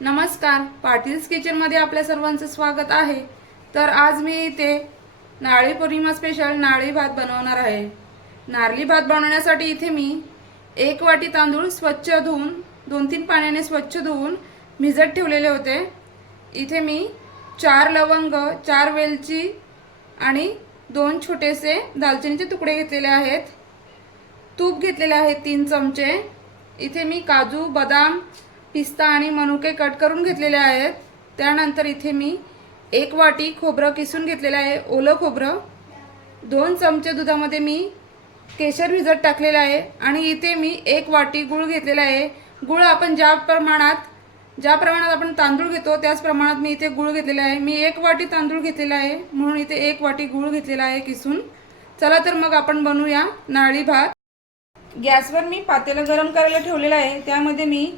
नमस्कार, पाटील्स किचनमध्ये आपल्या सर्वांचं स्वागत आहे। तर आज मी इथे नारळी पौर्णिमा स्पेशल नारळी भात बनवणार आहे। नारळी भात बनवण्यासाठी इथे मी 1 वाटी तांदूळ स्वच्छ धुवून 2-3 पाण्याने स्वच्छ धुवून भिजत ठेवलेले होते। इथे मी 4 लवंग, 4 वेलची आणि 2 छोटेसे दालचिनीचे तुकडे घेतलेले आहेत। तूप घेतलेले आहे 3 चमचे। इथे मी काजू, बदाम, पिस्ता आणि मनुके कट करून घेतलेले आहेत। त्यानंतर इथे मी 1 वाटी खोबरं किसून घेतलेले आहे, ओलं खोबरं। 2 चमचे दुधामध्ये मी केशर भिजत टाकलेले आहे आणि इथे मी 1 वाटी गूळ घेतलेला आहे। गूळ आपण ज्या प्रमाणात आपण तांदूळ घेतो त्याच प्रमाणात मी इथे गूळ घेतलेला आहे। मी 1 वाटी तांदूळ घेतलेला आहे म्हणून इथे 1 वाटी गूळ घेतलेला आहे किसून। चला तर मग आपण बनवूया नारळी भात। गॅसवर मी पातेलं गरम करायला ठेवलेलं आहे। त्यामध्ये मी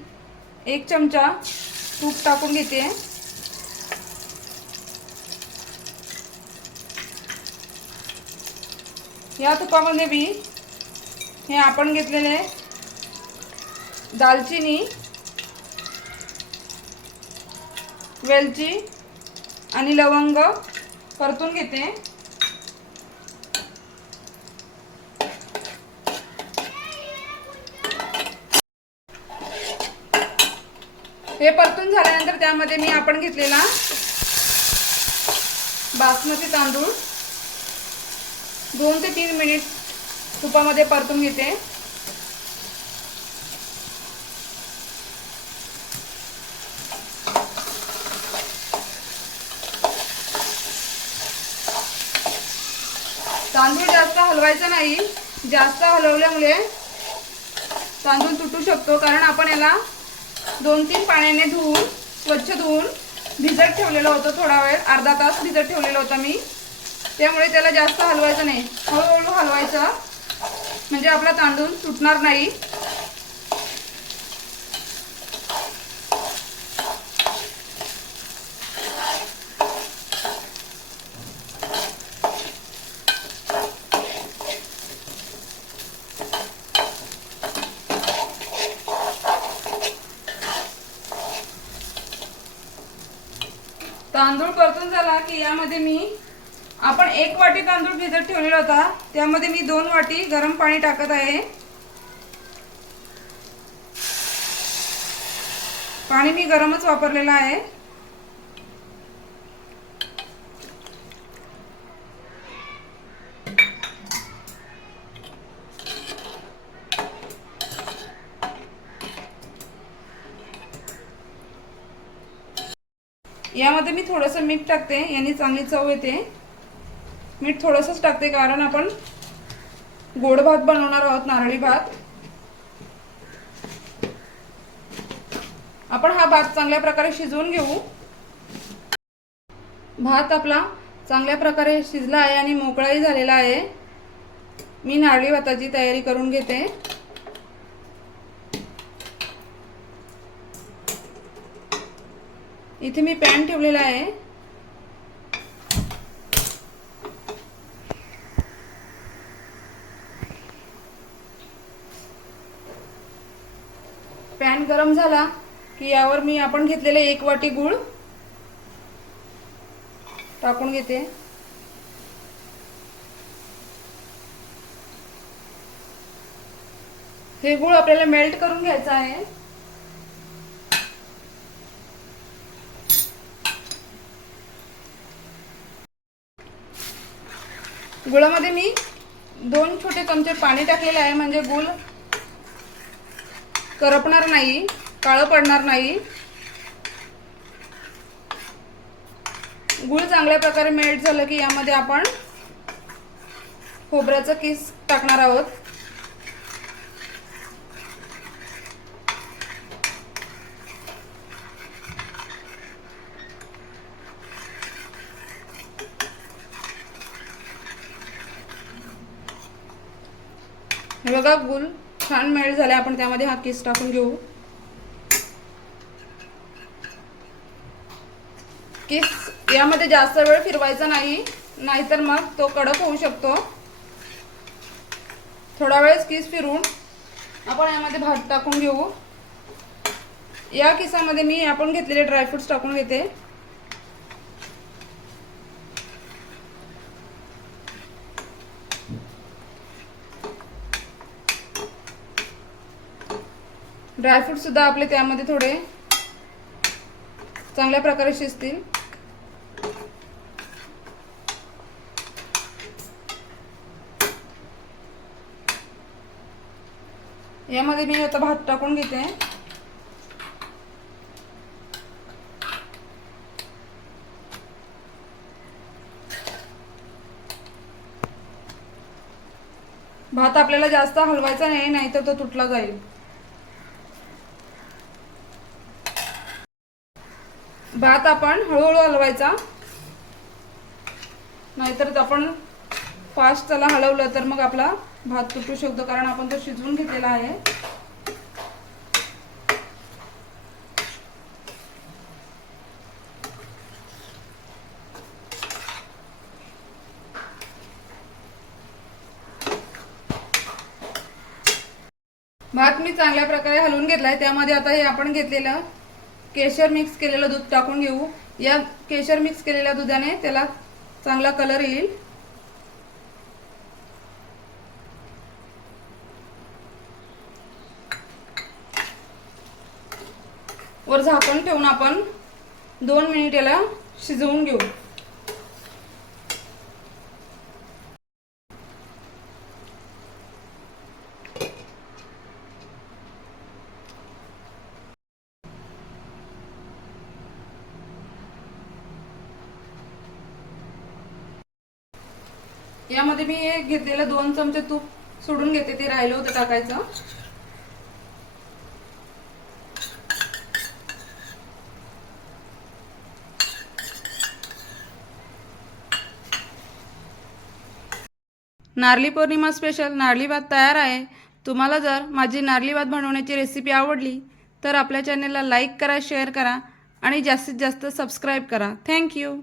1 चमचा तूप टाकून घेते। या तुपामध्ये मी हे आपण घेतलेले दालचिनी, वेलची आणि लवंग परतून घेते। हे परतून झाल्यानंतर त्यामध्ये मी आपण घेतलेला बासमती तांदूळ 2 ते 3 मिनिट तुपामध्ये परतून घेते। तांदूळ जास्त हलवायचा नाही, जास्त हलवल्यामुळे तांदूळ तुटू शकतो, कारण आपण याला 2-3 पाण्याने स्वच्छ धुवून भिजत ठेवलेलं होतं। थोडा वेळ, अर्धा तास भिजत ठेवलेलं होतं मी, त्यामुळे त्याला जास्त हलवायचं नाही, हळूहळू हलवायचं म्हणजे आपला तांदूळ तुटणार नाही। तांदूळ परतून झाला की यामध्ये मी आपण 1 वाटी तांदूळ भिजत ठेवलेला होता त्यामध्ये मी 2 वाटी गरम पाणी टाकत आहे। पाणी मी गरमच वापरलेलं आहे। यामध्ये मी थोडंसं मीठ टाकते, याने चांगली चव येते। मीठ थोडंसंच टाकते कारण आपण गोड भात बनवणार आहोत, नारळी भात। आपण हा भात चांगल्या प्रकारे शिजवून घेऊ। भात आपला चांगल्या प्रकारे शिजला आहे आणि मोकळाही झालेला आहे। मी नारळी भाताची तयारी करून घेते। इथे मी पॅन ठेवलेला आहे। पॅन गरम झाला की यावर मी आपण घेतलेले 1 वाटी गूळ टाकून घेते। हे गूळ आपल्याला मेल्ट करून घ्यायचा आहे। गुळामध्ये मी 2 छोटे चमचे पाणी टाकलेले आहे म्हणजे गूळ करपणार नाही, काळं पडणार नाही। गूळ चांगल्या प्रकारे मेल्ट झालं की यामध्ये आपण खोबऱ्याचा किस टाकणार आहोत। हे बघा, गूळ छान मेल्ट झाले। आपण त्यामध्ये हा किस टाकून घेऊ। किस यामध्ये जास्त वेळ फिरवायचा नाही, नाहीतर मग तो कडक होऊ शकतो। थोडा वेळ किस फिरून आपण यामध्ये भात टाकून घेऊ। या किसामध्ये मी आपण घेतलेले ड्रायफ्रुट्स टाकून घेते. ड्रायफ्रूट सुद्धा आपले त्यामध्ये थोडे चांगल्या प्रकारे शिजतील. यामध्ये मी आता भात टाकून घेते. भात आपल्याला जास्त हलवायचा नाही, नाहीतर तो तुटला जाईल. भात आपण हळूहळू हलवायचा, नाहीतर आपण फास्ट त्याला हलवलं तर मग आपला भात तुटू शकतो, कारण आपण तो शिजवून घेतलेला आहे. भात मी चांगल्या प्रकारे हलवून घेतलाय. त्यामध्ये आता हे आपण घेतलेलं केशर मिक्स केलेलं दूध टाकून घेऊ. या केशर मिक्स केलेल्या दुधाने त्याला चांगला कलर येईल. वर झाकण ठेवून आपण 2 मिनिट याला शिजवून घेऊ. यामध्ये मी हे घेतलेलं 2 चमचे तूप सोडून घेते, ते राहिलं होतं टाकायचं. नारळी पौर्णिमा स्पेशल नारळी भात तयार आहे. तुम्हाला जर माझी नारळी भात बनवण्याची रेसिपी आवडली तर आपल्या चॅनलला लाईक करा, शेअर करा आणि जास्तीत जास्त सबस्क्राईब करा. थँक्यू.